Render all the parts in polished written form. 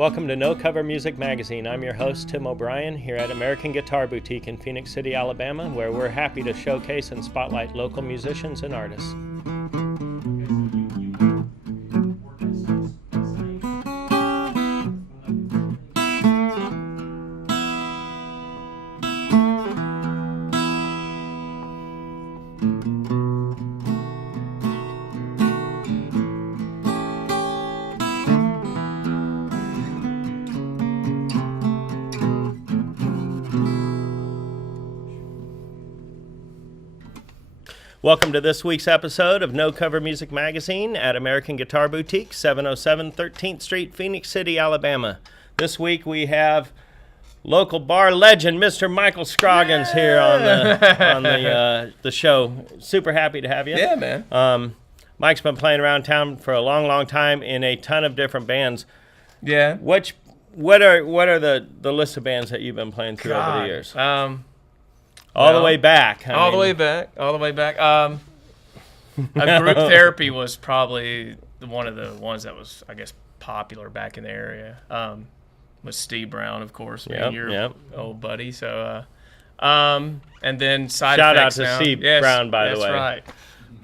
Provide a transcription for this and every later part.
Welcome to No Cover Music Magazine. I'm your host, Tim O'Brien, here at American Guitar Boutique in Phoenix City, Alabama, where we're happy to showcase and spotlight local musicians and artists. Welcome to this week's episode of No Cover Music Magazine at American Guitar Boutique, 707 13th Street, Phoenix City, Alabama. This week we have local bar legend, Mr. Michael Scroggins, here on the show. Super happy to have you. Yeah, man. Mike's been playing around town for a long, long time in a ton of different bands. Yeah. What are the list of bands that you've been playing through over the years? All the way back. All the way back. A group therapy was probably one of the ones that was, I guess, popular back in the area. Was Steve Brown, of course, your old buddy. So, and then Side Effects. Shout out to Steve Brown, by the way. That's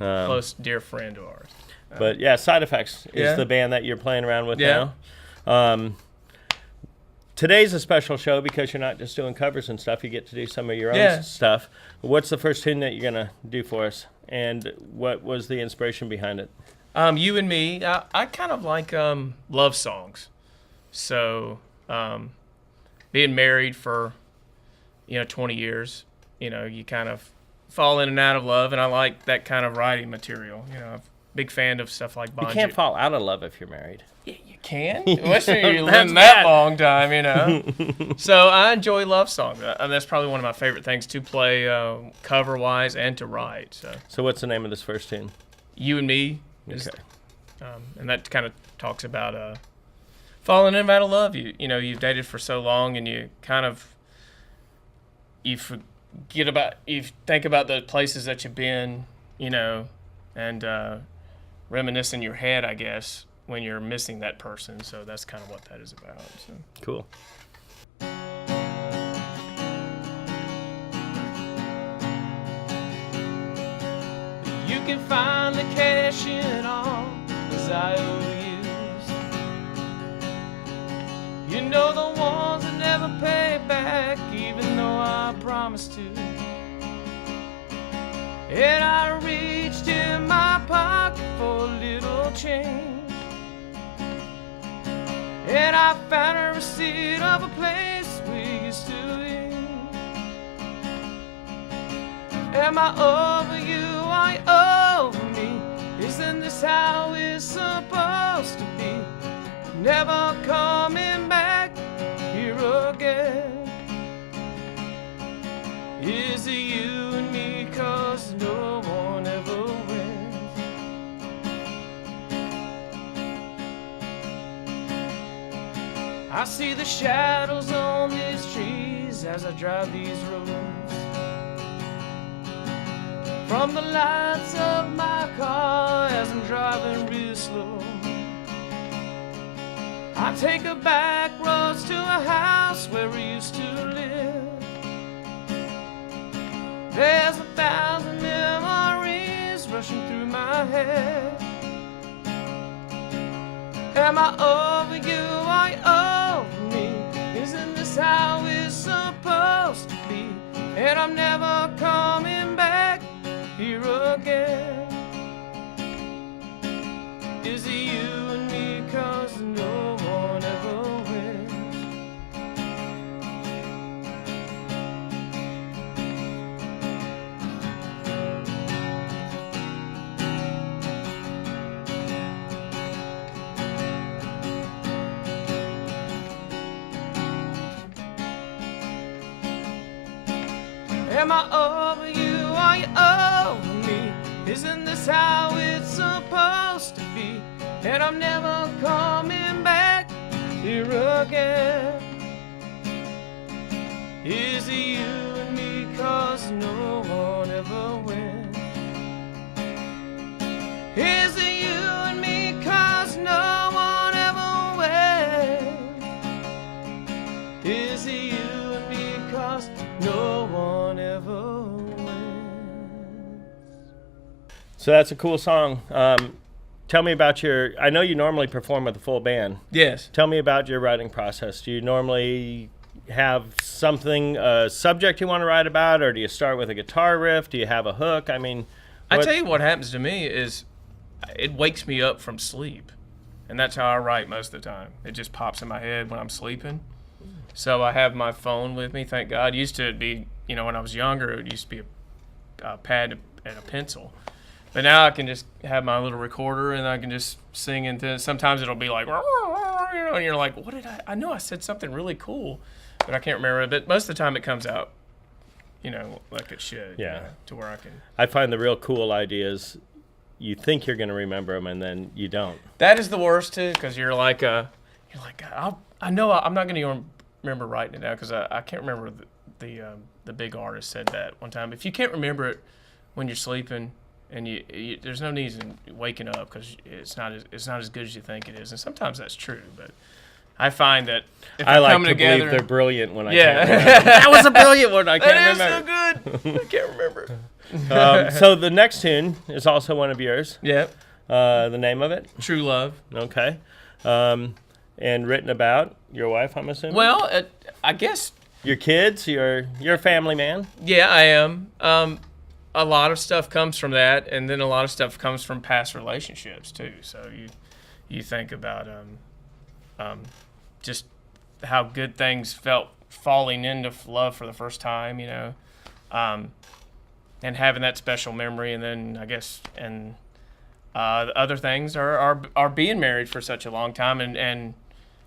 right. Close, dear friend of ours. But yeah, Side Effects is the band that you're playing around with now. Today's a special show because you're not just doing covers and stuff. You get to do some of your own stuff. What's the first tune that you're going to do for us? And what was the inspiration behind it? You and Me. I kind of like love songs. So being married for, 20 years, you kind of fall in and out of love. And I like that kind of writing material. I'm a big fan of stuff like Bon Jovi. You can't fall out of love if you're married. Yeah, you can. Especially you live that long time, So I enjoy love songs. And that's probably one of my favorite things to play cover-wise and to write. So what's the name of this first tune? You and Me. Okay. And that kind of talks about falling in and out of love. You've dated for so long and you kind of you think about the places that you've been, and reminisce in your head, I guess, when you're missing that person. So that's kind of what that is about. So. Cool. You can finally cash in on those IOUs. The ones that never pay back, even though I promised to. And I reached in my pocket for a little change. And I found a receipt of a place we used to eat. Am I over you? Are you over me? Isn't this how it's supposed to be? Never coming back here again. Is it you and me? 'Cause no one ever wins. I see the shadows on these trees as I drive these roads. From the lights of my car as I'm driving real slow, I take a back roads to a house where we used to live. There's 1,000 memories rushing through my head. Am I over you? Are you over me? Isn't this how it's supposed to be? And I'm never coming back here again. Is it you and me? 'Cause no one ever wins. Am I over you? Are you over me? Isn't this how it's supposed to be? And I'm never coming back here again. Is it you and me? 'Cause no one ever wins. Is it you and me? 'Cause no one ever wins. So that's a cool song. Tell me about I know you normally perform with a full band. Yes. Tell me about your writing process. Do you normally have something, a subject you want to write about, or do you start with a guitar riff? Do you have a hook? I mean, I tell you what happens to me is it wakes me up from sleep. And that's how I write most of the time. It just pops in my head when I'm sleeping. So I have my phone with me, thank God. Used to be, when I was younger, it used to be a pad and a pencil. But now I can just have my little recorder and I can just sing into it. Sometimes it'll be like, and you're like, what did I know I said something really cool, but I can't remember it. But most of the time it comes out, like it should. Yeah. To where I can. I find the real cool ideas, you think you're going to remember them and then you don't. That is the worst too, because you're like, I know I'm not going to remember writing it down because I can't remember the big artist said that one time. If you can't remember it when you're sleeping, and you there's no need in waking up because it's not as good as you think it is, and sometimes that's true. But I find that if I like coming to together, believe they're brilliant when I yeah, can't remember. That was a brilliant one. I can't remember. That is so good. I can't remember. So the next tune is also one of yours. Yep. The name of it? True Love. Okay. And written about your wife, I'm assuming? Well, I guess. Your kids? You're a family man? Yeah, I am. A lot of stuff comes from that, and then a lot of stuff comes from past relationships too. So you think about just how good things felt falling into love for the first time, and having that special memory, and then I guess the other things are being married for such a long time and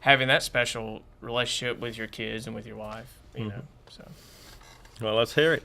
having that special relationship with your kids and with your wife, you know. So, well, let's hear it.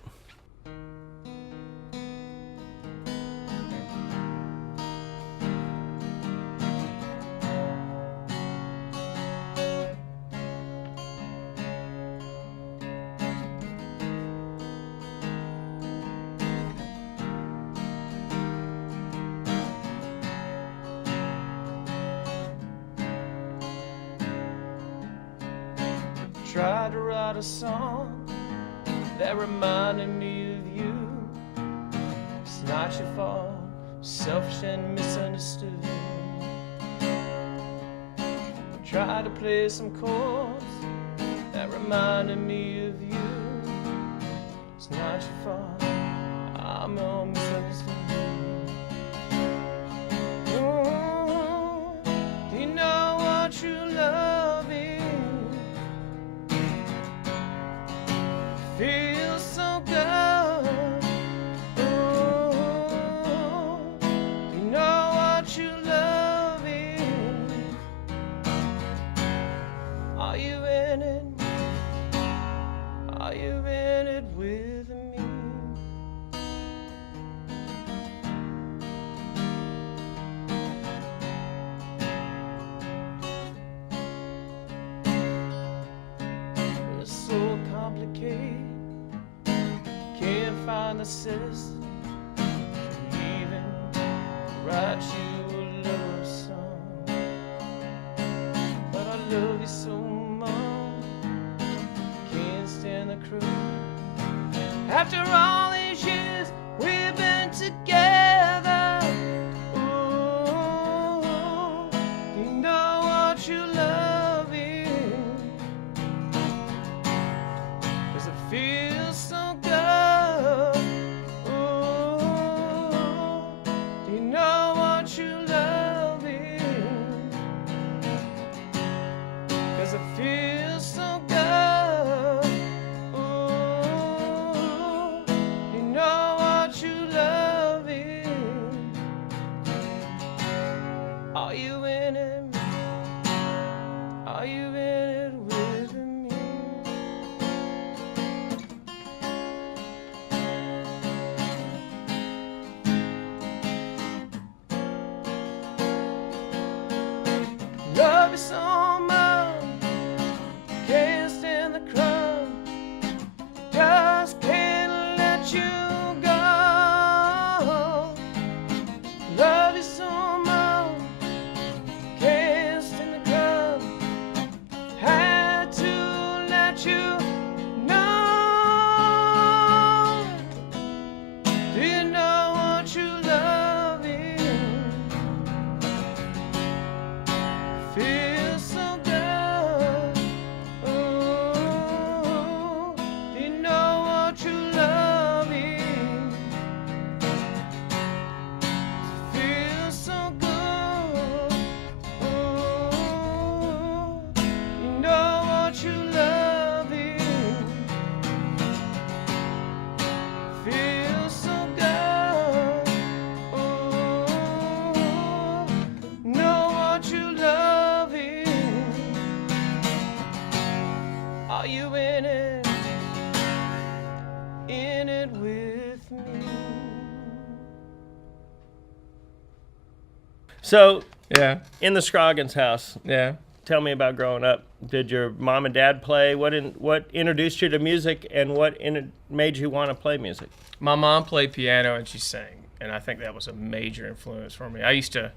Tried to write a song that reminded me of you. It's not your fault, selfish and misunderstood. Tried to play some chords that reminded me of you. It's not your fault, I'm all misunderstood. Do you know what true love is? Feels so good. Ooh, you know what you love is. Are you in it? Are you in it with me? It's so complicated. Can't find the sense to even write you a love song. But I love you so much, can't stand the crew. After all these years we've been together, ooh, you know what you love is. 'Cause it feels so good. It feels so good. Ooh, Are you in it with me? So, Yeah, in the Scroggins house, yeah. tell me about growing up. Did your mom and dad play? What introduced you to music, and what made you want to play music? My mom played piano and she sang, and I think that was a major influence for me. I used to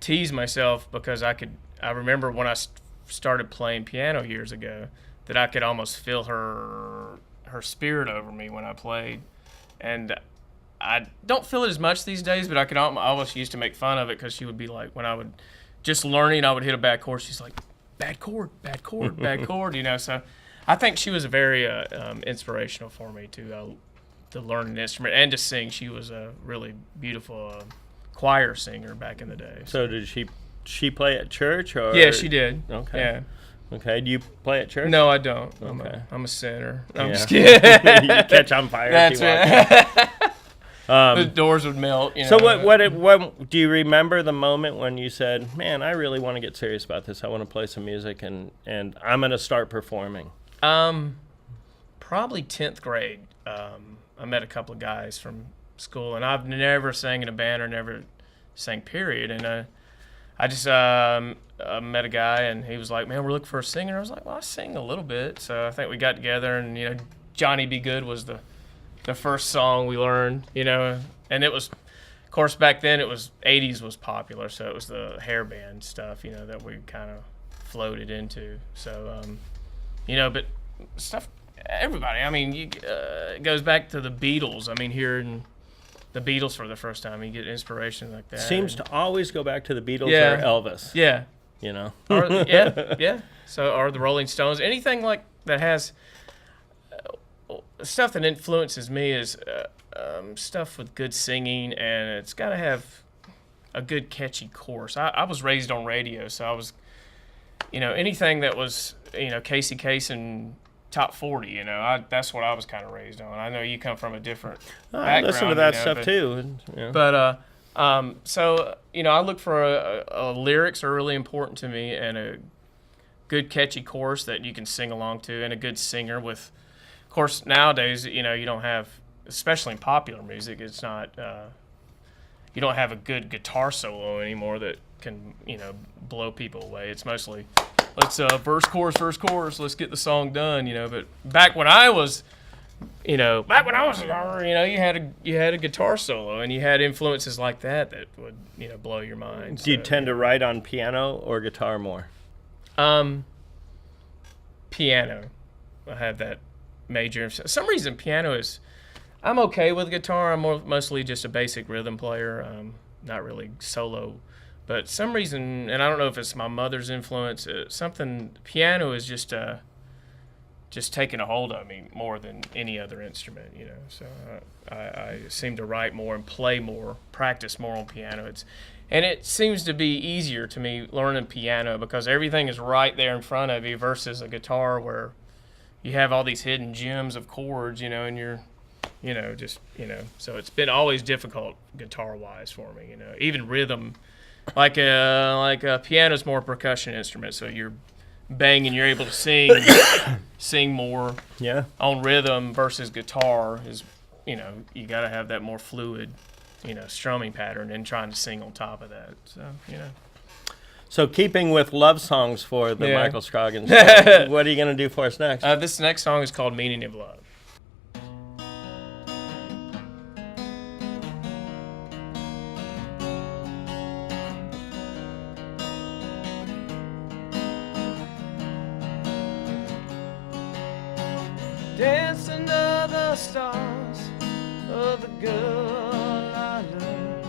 tease myself because I remember when I started playing piano years ago that I could almost feel her spirit over me when I played, and I don't feel it as much these days, but I almost used to make fun of it because she would be like, when I would just learning, I would hit a bad chord, she's like, bad chord, bad chord, bad chord, you know. So I think she was very inspirational for me to learn an instrument and to sing. She was a really beautiful choir singer back in the day. So did she play at church? Or? Yeah, she did. Okay. Yeah. Okay. Do you play at church? No, I don't. Okay. I'm a sinner. I'm Yeah. just kidding. You catch on fire. That's if you walk right. The doors would melt. You know? So what do you remember the moment when you said, "Man, I really want to get serious about this. I want to play some music and I'm going to start performing"? Probably 10th grade. I met a couple of guys from school, and I've never sang in a band or never sang period. And I just met a guy, and he was like, "Man, we're looking for a singer." I was like, "Well, I sing a little bit." So I think we got together, and Johnny Be Good was the first song we learned, and it was, of course, back then it was 80s was popular, so it was the hair band stuff, that we kind of floated into. So, but stuff, everybody, I mean, it goes back to the Beatles. I mean, hearing the Beatles for the first time, you get inspiration like that. Seems to always go back to the Beatles Yeah. or Elvis. Yeah. Or, yeah. So, or the Rolling Stones, anything like that has stuff that influences me is stuff with good singing, and it's got to have a good catchy chorus. I was raised on radio, so I was, anything that was, Casey Kasem top 40, that's what I was kind of raised on. I know you come from a different I background. listen to that stuff too. Yeah. But so I look for lyrics are really important to me, and a good catchy chorus that you can sing along to, and a good singer with. Of course, nowadays, you don't have, especially in popular music, it's not, you don't have a good guitar solo anymore that can, blow people away. It's mostly, let's verse, chorus, let's get the song done, But back when I was, you had a guitar solo, and you had influences like that would, blow your mind. Do you tend to write on piano or guitar more? Piano. I have that major. For some reason, piano is. I'm okay with guitar. I'm mostly just a basic rhythm player. Not really solo, but some reason, and I don't know if it's my mother's influence. Piano is just taking a hold of me more than any other instrument. So I seem to write more and play more, practice more on piano. And it seems to be easier to me learning piano because everything is right there in front of you versus a guitar where you have all these hidden gems of chords, and you're, so it's been always difficult guitar-wise for me, even rhythm, like piano's more a percussion instrument, so you're banging, you're able to sing more on rhythm versus guitar is, you got to have that more fluid, strumming pattern and trying to sing on top of that, so, So keeping with love songs for the Yeah. Michael Scroggins show, what are you going to do for us next? This next song is called Meaning of Love. Dance under the stars of the girl I love.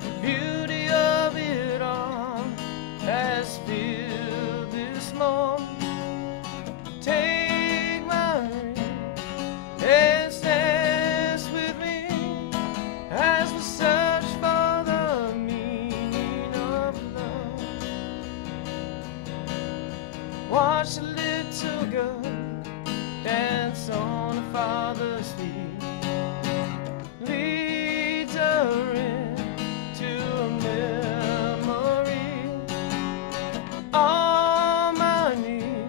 The beauty of it all has filled this moment. Take my ring and dance with me as we search for the meaning of love. Watch the little girl dance on her father's feet, leads her into a memory. All my need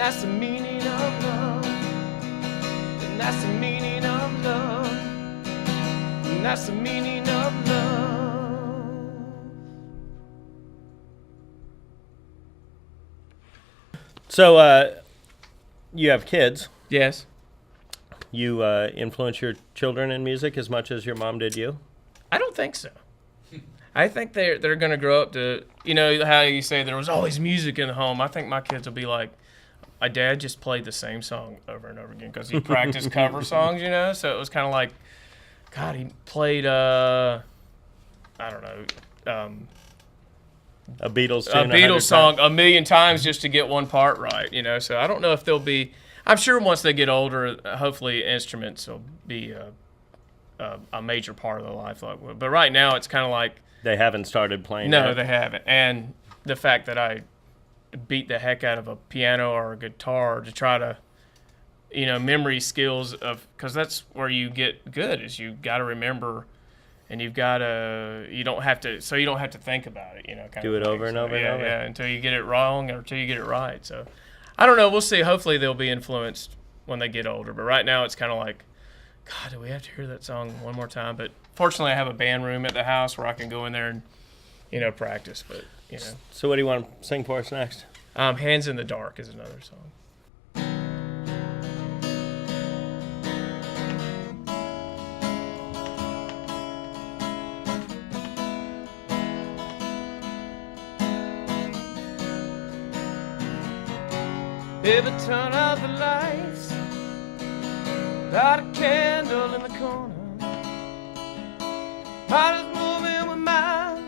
And that's the meaning of love. And that's the meaning of love. And that's the meaning of love. So, you have kids. Yes. You influence your children in music as much as your mom did you? I don't think so. I think they're going to grow up to, you know, how you say there was always music in the home. I think my kids will be like, my dad just played the same song over and over again because he practiced cover songs, you know? So it was kind of like, God, he played, I don't know, A Beatles a tune Beatles song a million times just to get one part right, you know? So I don't know if they'll be, I'm sure once they get older, hopefully instruments will be a major part of their life. But right now it's kind of like, They haven't started playing no, yet. they haven't. And the fact that I beat the heck out of a piano or a guitar to try to, you know, memory skills of, because that's where you get good, is you got to remember, and you don't have to think about it, you know. Do it over and over and over. Yeah, until you get it wrong or until you get it right. So I don't know. We'll see. Hopefully they'll be influenced when they get older. But right now it's kind of like, God, do we have to hear that song one more time? But fortunately, I have a band room at the house where I can go in there and, you know, practice. But, you know. So what do you want to sing for us next? Hands in the Dark is another song. Ever turn out the lights, light a candle in the corner, heart is moving with mine,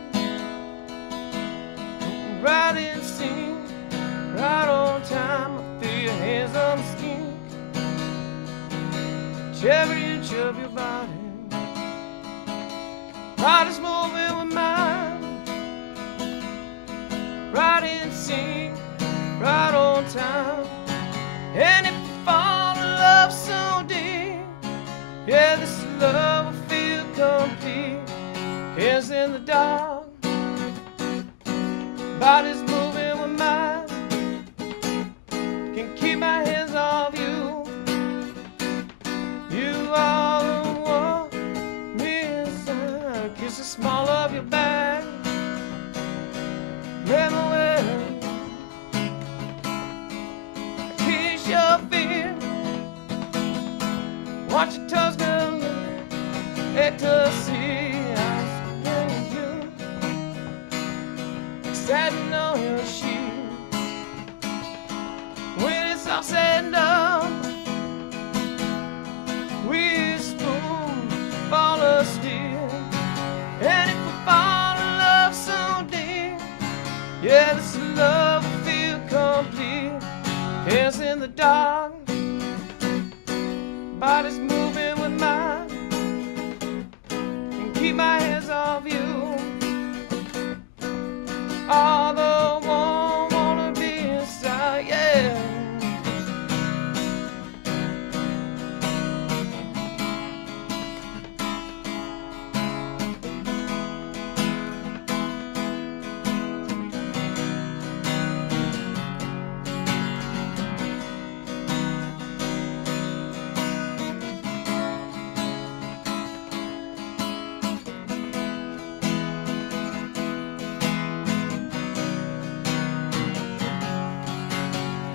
right in sync, right on time. I feel your hands on the skin, every inch of your body, heart is moving with mine, right in sync, right on time. And if we fall in love so deep, yeah, this love will feel complete. Hands in the dark, body's moving with mine. Can't keep my hands off you. You are the one inside. Kiss the small of your back. Let me wear your fear. Watch your toes go ecstasy. I spring you standing on your sheet. When it's all said and done, we spoon fall asleep. And if we fall in love so deep, yeah, this love will feel complete. Hands in the dark, body's moving with mine. Can't keep my hands off you. Although I wanna be inside, yeah.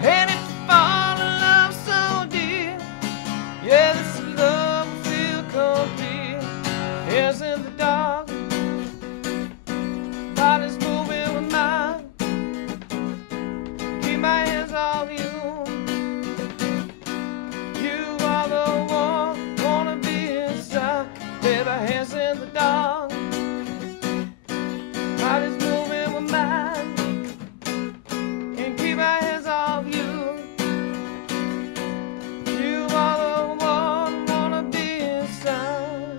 And if you fall in love so deep, yeah, this love will feel complete. Hands in the dark, body's moving with mine. Keep my hands off you. You are the one, wanna be inside. Baby, hands in the dark, body's moving with mine. Can't keep my hands off you. You are the one, wanna be inside.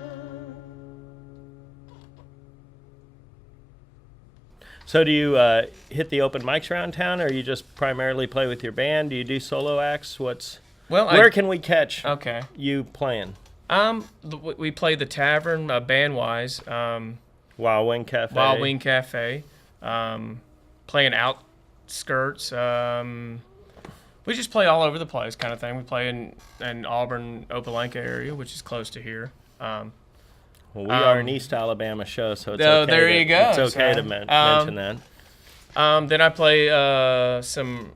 So do you hit the open mics around town, or you just primarily play with your band? Do you do solo acts? Where can we catch Okay. you playing? We play the Tavern, band-wise. Wild Wing Cafe. Wild Wing Cafe. Playing Outskirts. We We just play all over the place, kind of thing. We play in Auburn, Opelika area, which is close to here. Well, we are an East Alabama show, so it's oh, okay. there you go. It's okay to mention that. Then I play some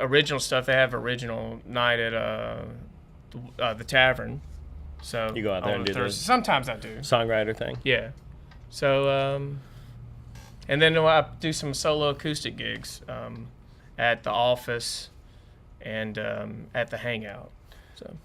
original stuff. They have original night at the tavern. So You go out there and do Thursday. the Sometimes I do. songwriter thing. Yeah. So and then I do some solo acoustic gigs at the office and at the Hangout. So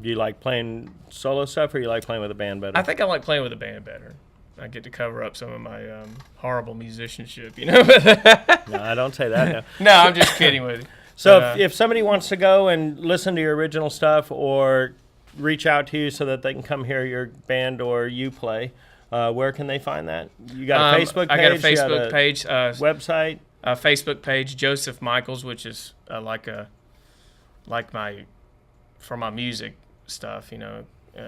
Do you like playing solo stuff, or you like playing with a band better? I think I like playing with a band better. I get to cover up some of my horrible musicianship, you know. No, I don't say that. No. No, I'm just kidding with you. So But, if somebody wants to go and listen to your original stuff, or reach out to you so that they can come hear your band or you play, where can they find that? You got a Facebook page? I got a You got Facebook page. Website? Facebook page, Joseph Michaels, which is for my music stuff, you know.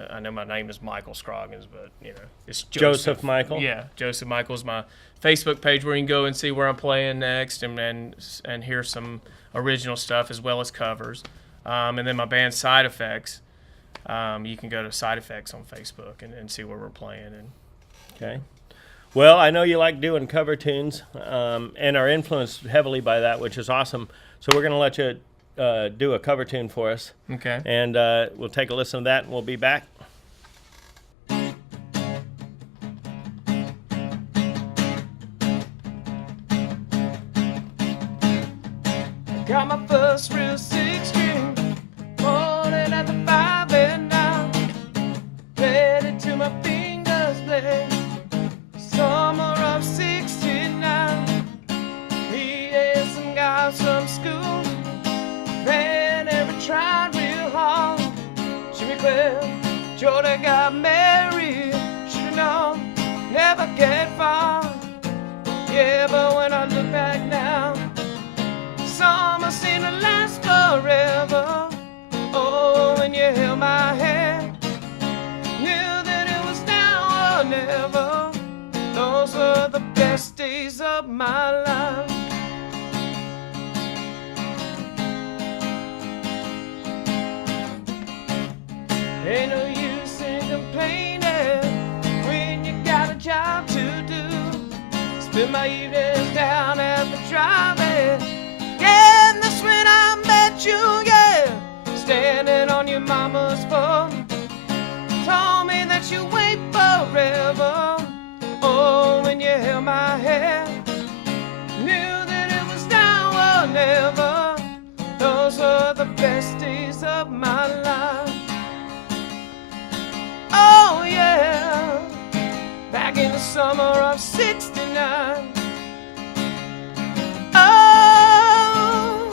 I know my name is Michael Scroggins, but you know it's Joseph Michael? Yeah, Joseph Michael's my Facebook page where you can go and see where I'm playing next and hear some original stuff as well as covers. And then my band Side Effects, you can go to Side Effects on Facebook and see where we're playing. Okay. Well, I know you like doing cover tunes and are influenced heavily by that, which is awesome. So we're going to let you do a cover tune for us. Okay. And we'll take a listen to that, and we'll be back. Got my first real 6-string, morning at the 5 and 9, played it to my fingers bled. Summer of '69, me and some guys from school, man, never tried real hard. Jimmy Cliff, Jordan got married, should've known, never get far. Yeah, but when I look back now, summer seemed to last forever. Oh, when you held my hand, knew that it was now or never. Those were the best days of my life. Ain't no use in complaining when you got a job to do. Spend my evenings down at the drive-in. Yeah, and that's when I met you, yeah. Standing on your mama's porch, told me that you wait forever. Oh, when you held my hand, knew that it was now or never. Those were the best days of my life. Oh yeah, back in the summer of '69. Oh,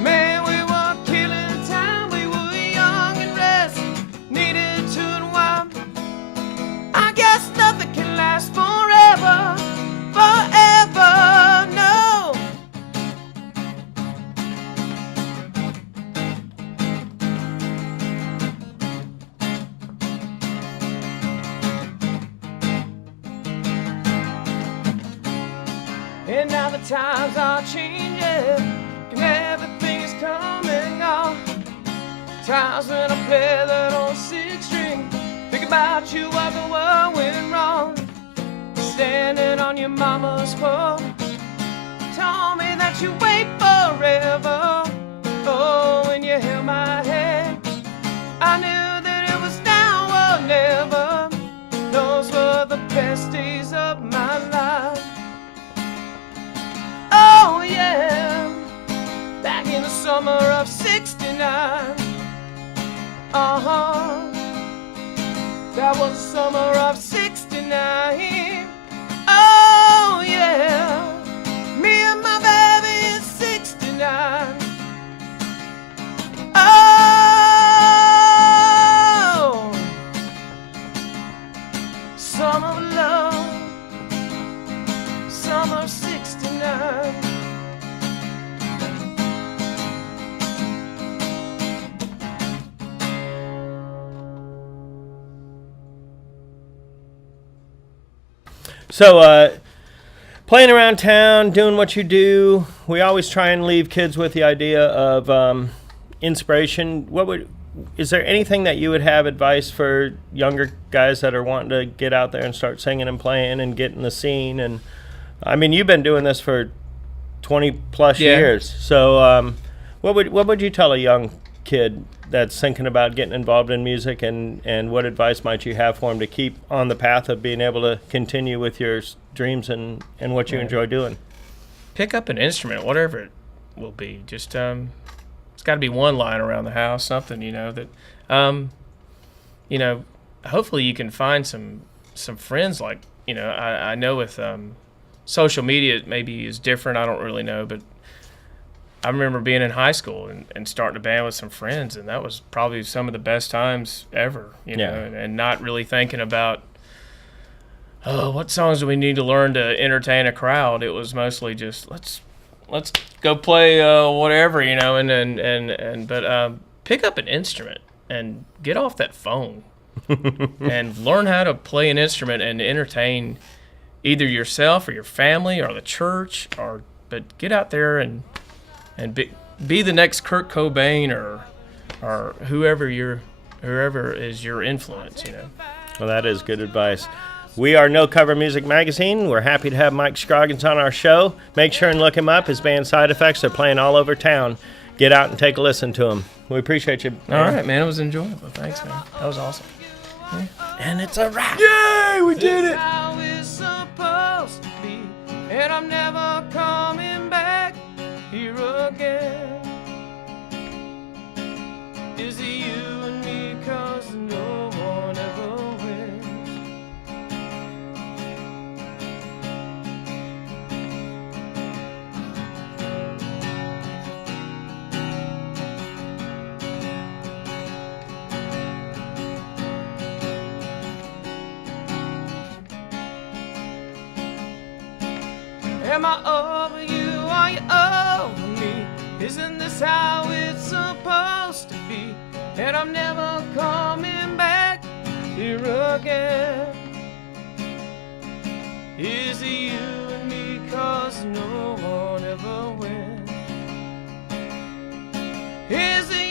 man, we were killing time. We were young and restless, needed to unwind. I guess nothing can last forever, forever, no. And now the times are changing, and everything is coming on. Times when I play that old 6-string, think about you while the world went wrong. Standing on your mama's porch, told me that you wait forever. Oh, when you held my hand, I knew that it was now or never. Those were the best days of my life. Oh yeah, back in the summer of '69. That was the summer of '69. Oh yeah, me and my baby is '69. Oh, summer of love, summer of '69. So playing around town, doing what you do. We always try and leave kids with the idea of inspiration. Is there anything that you would have advice for younger guys that are wanting to get out there and start singing and playing and get in the scene? And I mean, you've been doing this for 20 plus years. So what would you tell a young kid that's thinking about getting involved in music, and what advice might you have for him to keep on the path of being able to continue with your dreams and what you enjoy doing? Pick up an instrument, whatever it will be. Just it's got to be one lying around the house, something, that hopefully you can find some friends. Like, I know with social media it maybe is different, I don't really know, but I remember being in high school and starting a band with some friends, and that was probably some of the best times ever, and not really thinking about, what songs do we need to learn to entertain a crowd. It was mostly just let's go play whatever, but pick up an instrument and get off that phone and learn how to play an instrument and entertain either yourself or your family or the church, but get out there and be the next Kurt Cobain or whoever is your influence, Well, that is good advice. We are No Cover Music Magazine. We're happy to have Mike Scroggins on our show. Make sure and look him up. His band Side Effects are playing all over town. Get out and take a listen to him. We appreciate you. All right, man. It was enjoyable. Thanks, man. That was awesome. Yeah. And it's a wrap. Yay, we did it. How it's supposed to be, and I'm never coming back here again. Is it you and me, 'cause no one ever wins? Am I over you? Are you over me? Isn't this how it's supposed to be? And I'm never coming back here again. Is it you and me? 'Cause no one ever wins. Is it